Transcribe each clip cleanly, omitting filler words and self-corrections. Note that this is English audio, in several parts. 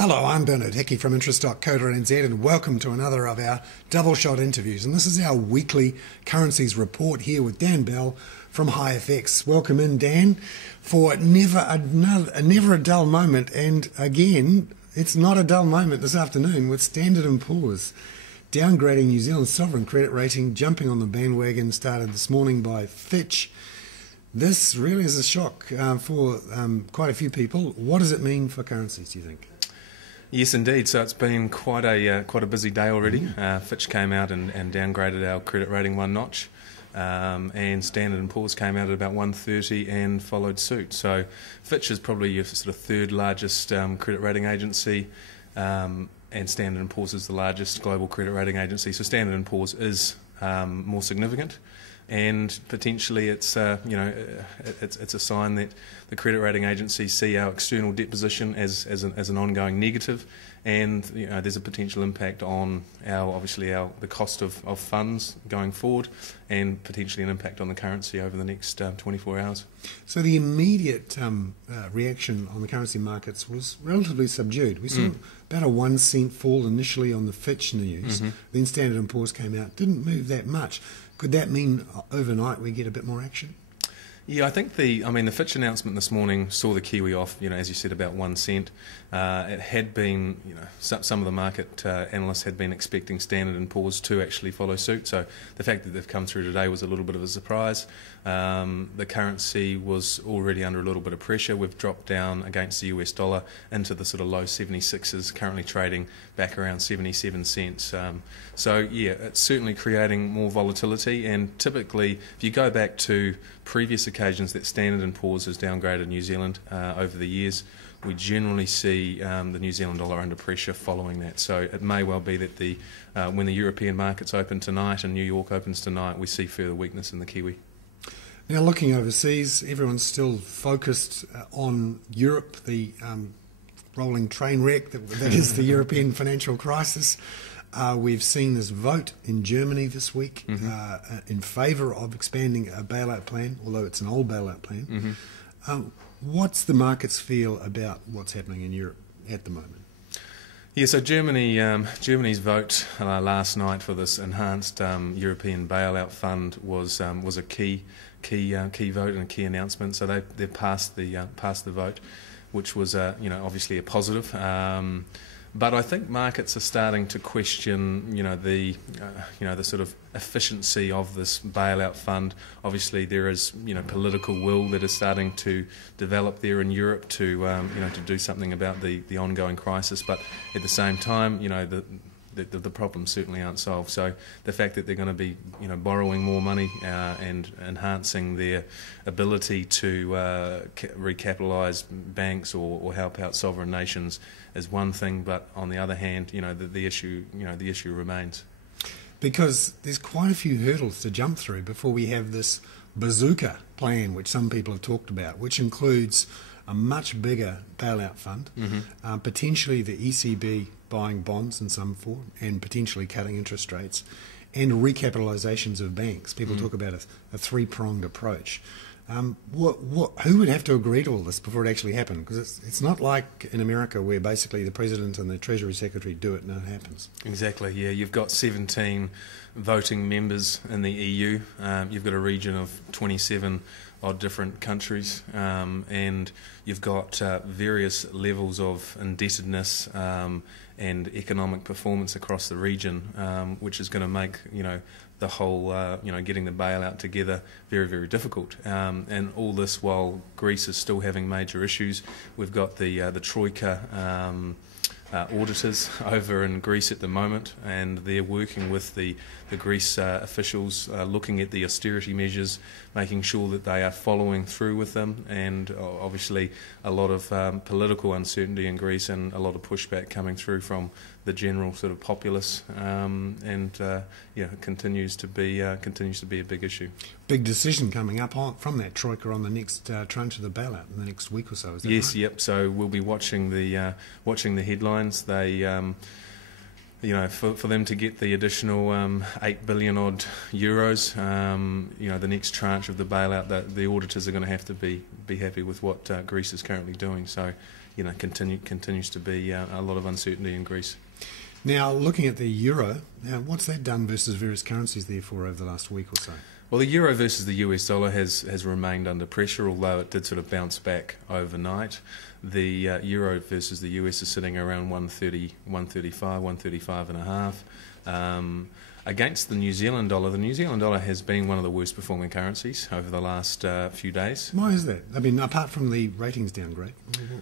Hello, I'm Hickey from interest.co.nz and welcome to another of our double shot interviews. And this is our weekly currencies report here with Dan Bell from HiFX. Welcome in, Dan, for never a dull moment. And again, it's not a dull moment this afternoon with Standard & Poor's downgrading New Zealand's sovereign credit rating, jumping on the bandwagon started this morning by Fitch. This really is a shock for quite a few people. What does it mean for currencies, do you think? Yes, indeed. So it's been quite a busy day already. Fitch came out and downgraded our credit rating one notch, and Standard & Poor's came out at about 1:30 and followed suit. So Fitch is probably your sort of third largest credit rating agency, and Standard & Poor's is the largest global credit rating agency. So Standard & Poor's is more significant. And potentially, it's it's a sign that the credit rating agencies see our external debt position as an ongoing negative, and there's a potential impact on the cost of funds going forward, and potentially an impact on the currency over the next 24 hours. So the immediate reaction on the currency markets was relatively subdued. We saw about a 1 cent fall initially on the Fitch news. Then Standard & Poor's came out, didn't move that much. Could that mean overnight we get a bit more action? Yeah, I think the Fitch announcement this morning saw the Kiwi off, as you said, about 1 cent. It had been, some of the market analysts had been expecting Standard & Poor's to actually follow suit. So the fact that they've come through today was a little bit of a surprise. The currency was already under a little bit of pressure. We've dropped down against the US dollar into the sort of low 76s, currently trading back around 77 cents. So yeah, it's certainly creating more volatility. And typically, if you go back to previous occasions that Standard & Poor's has downgraded New Zealand over the years, we generally see the New Zealand dollar under pressure following that. So it may well be that when the European markets open tonight and New York opens tonight, we see further weakness in the Kiwi. Now, looking overseas, everyone's still focused on Europe, the rolling train wreck that is the European financial crisis. We've seen this vote in Germany this week in favour of expanding a bailout plan, although it's an old bailout plan. What's the markets feel about what's happening in Europe at the moment? Yeah, so Germany's vote last night for this enhanced European bailout fund was a key vote and a key announcement. So they passed the vote, which was obviously a positive. But I think markets are starting to question, the sort of efficiency of this bailout fund. Obviously, there is, political will that is starting to develop there in Europe to do something about the ongoing crisis. But at the same time, the problems certainly aren't solved. So the fact that they're going to be, borrowing more money and enhancing their ability to recapitalise banks or help out sovereign nations is one thing. But on the other hand, the issue remains. Because there's quite a few hurdles to jump through before we have this bazooka plan, which some people have talked about, which includes a much bigger bailout fund, potentially the ECB buying bonds in some form and potentially cutting interest rates, and recapitalisations of banks. People talk about a three-pronged approach. Who would have to agree to all this before it actually happened? Because it's not like in America where basically the President and the Treasury Secretary do it and it happens. Exactly, yeah. You've got 17 voting members in the EU. You've got a region of 27 odd different countries, and you've got various levels of indebtedness and economic performance across the region, which is going to make the whole getting the bailout together very, very difficult. And all this while Greece is still having major issues. We've got the Troika auditors over in Greece at the moment, and they're working with the Greece officials, looking at the austerity measures, making sure that they are following through with them, and obviously a lot of political uncertainty in Greece and a lot of pushback coming through from the general sort of populace, and it continues to be a big issue. Big decision coming up from that Troika on the next tranche of the bailout in the next week or so. Is that yes, right? Yep. So we'll be watching the headlines. They for them to get the additional 8 billion odd euros, the next tranche of the bailout, the auditors are going to have to be happy with what Greece is currently doing. So continues to be a lot of uncertainty in Greece. Now, looking at the euro, what's that done versus various currencies therefore over the last week or so? Well, the euro versus the US dollar has remained under pressure, although it did sort of bounce back overnight. The euro versus the US is sitting around 130, 135, 135 and a half. Against the New Zealand dollar has been one of the worst performing currencies over the last few days. Why is that? I mean, apart from the ratings downgrade,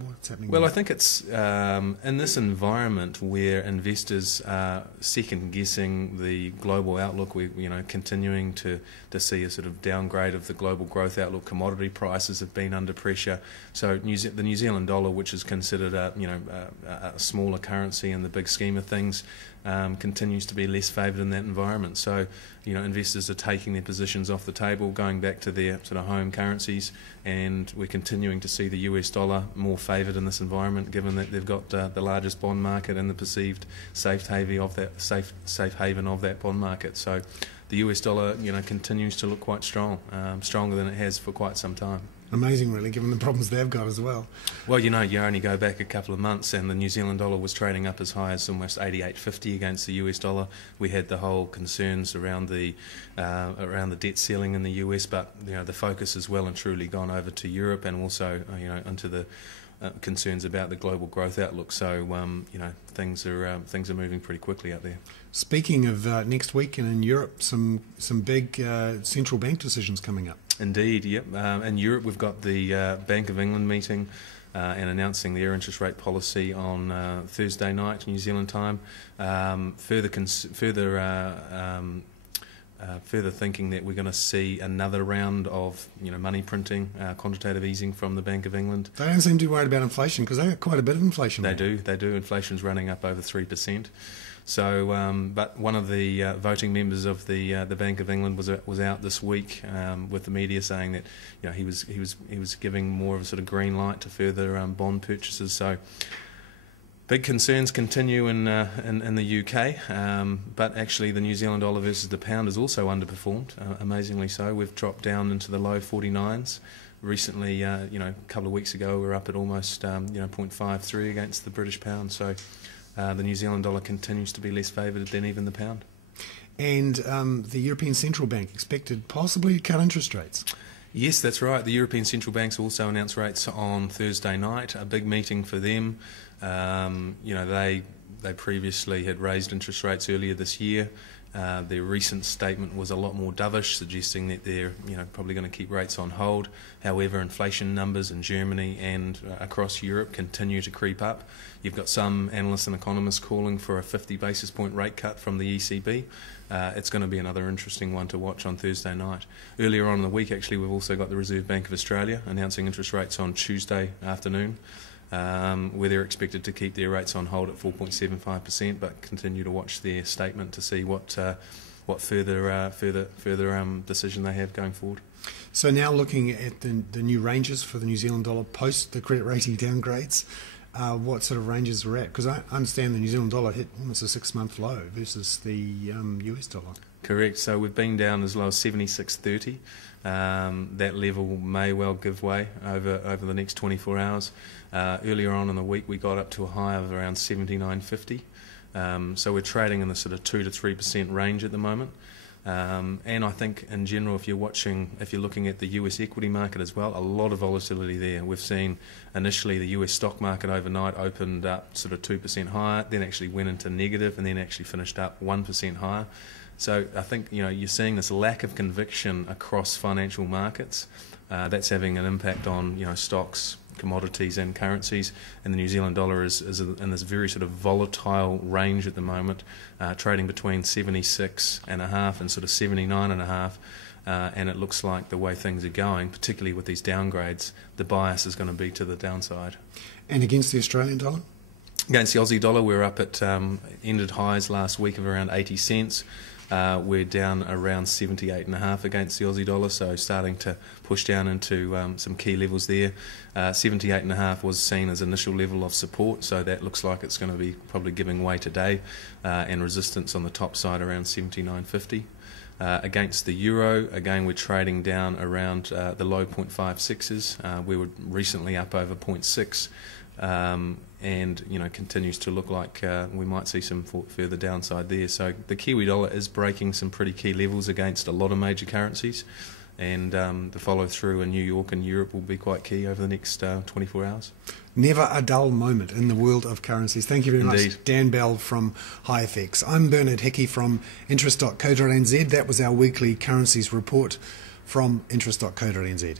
what's happening Well, there? I think it's in this environment where investors are second-guessing the global outlook. We're continuing to see a sort of downgrade of the global growth outlook. Commodity prices have been under pressure. So the New Zealand dollar, which is considered a smaller currency in the big scheme of things, continues to be less favoured in that environment. So, investors are taking their positions off the table, going back to their sort of home currencies, and we're continuing to see the US dollar more favoured in this environment, given that they've got the largest bond market and the perceived safe haven of that bond market. So, the US dollar, continues to look quite strong, stronger than it has for quite some time. Amazing, really, given the problems they've got as well. Well, you only go back a couple of months and the New Zealand dollar was trading up as high as almost 88.50 against the US dollar. We had the whole concerns around the debt ceiling in the US, but the focus has well and truly gone over to Europe and also into the concerns about the global growth outlook. So things are moving pretty quickly out there. Speaking of next week and in Europe, some big central bank decisions coming up. Indeed, yep. In Europe, we've got the Bank of England meeting and announcing their interest rate policy on Thursday night, New Zealand time. Further thinking that we're going to see another round of money printing, quantitative easing from the Bank of England. They don't seem too worried about inflation because they've got quite a bit of inflation. They do. Inflation's running up over 3%. So, but one of the voting members of the Bank of England was out this week with the media saying that he was giving more of a sort of green light to further bond purchases. So. Big concerns continue in the UK, but actually the New Zealand dollar versus the pound has also underperformed, amazingly so. We've dropped down into the low 49s. Recently, a couple of weeks ago, we were up at almost 0.53 against the British pound. So the New Zealand dollar continues to be less favoured than even the pound. And the European Central Bank expected possibly to cut interest rates. Yes, that's right. The European Central Banks also announced rates on Thursday night, a big meeting for them. They previously had raised interest rates earlier this year. Their recent statement was a lot more dovish, suggesting that they're probably going to keep rates on hold. However, inflation numbers in Germany and across Europe continue to creep up. You've got some analysts and economists calling for a 50 basis point rate cut from the ECB. It's going to be another interesting one to watch on Thursday night. Earlier on in the week, actually, we've also got the Reserve Bank of Australia announcing interest rates on Tuesday afternoon, where they're expected to keep their rates on hold at 4.75%, but continue to watch their statement to see what further decision they have going forward. So now looking at the new ranges for the New Zealand dollar post the credit rating downgrades, what sort of ranges we're at? Because I understand the New Zealand dollar hit almost a 6-month low versus the US dollar. Correct. So we've been down as low as 76.30. That level may well give way over the next 24 hours. Earlier on in the week, we got up to a high of around 79.50. So we're trading in the sort of 2 to 3% range at the moment. And I think in general, if you're looking at the US equity market as well, a lot of volatility there. We've seen initially the US stock market overnight opened up sort of 2% higher, then actually went into negative, and then actually finished up 1% higher. So I think you're seeing this lack of conviction across financial markets. That's having an impact on stocks, commodities and currencies, and the New Zealand dollar is in this very sort of volatile range at the moment, trading between 76.5 and sort of 79.5, and it looks like the way things are going, particularly with these downgrades, the bias is going to be to the downside. And against the Australian dollar? Against the Aussie dollar, we're up at ended highs last week of around 80 cents. We're down around 78.5 against the Aussie dollar, so starting to push down into some key levels there. 78.5 was seen as initial level of support, so that looks like it's going to be probably giving way today, and resistance on the top side around 79.50. Against the euro, again we're trading down around the low 0.56s. We were recently up over 0.6. and continues to look like we might see some further downside there. So the Kiwi dollar is breaking some pretty key levels against a lot of major currencies, and the follow through in New York and Europe will be quite key over the next 24 hours. Never a dull moment in the world of currencies. Thank you very Indeed. much, Dan Bell from HiFX. I'm Bernard Hickey from interest.co.nz. That was our weekly currencies report from interest.co.nz.